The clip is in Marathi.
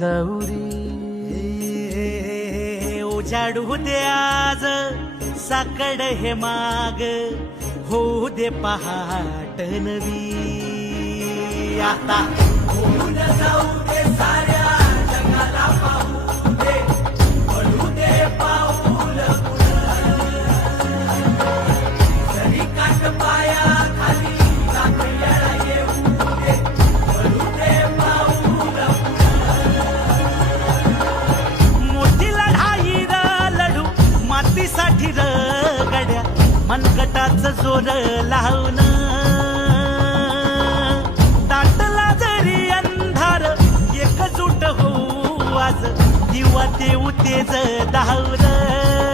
जाऊ उजाडू दे आज साकड हे माग होऊ दे पहाट नवी आता होऊन जाऊ दे साऱ्या जगाला पाहू दे पडू दे पाऊल जरी काट पाया खाली रात्रीला येऊ दे पडू दे पाऊल मोठी लढाई र लढू मातीसाठी र गड्या मनगटाचं जोर लावून दाटला जरी अंधार एकजूट होऊ आज दिवा देऊ तेज धावलं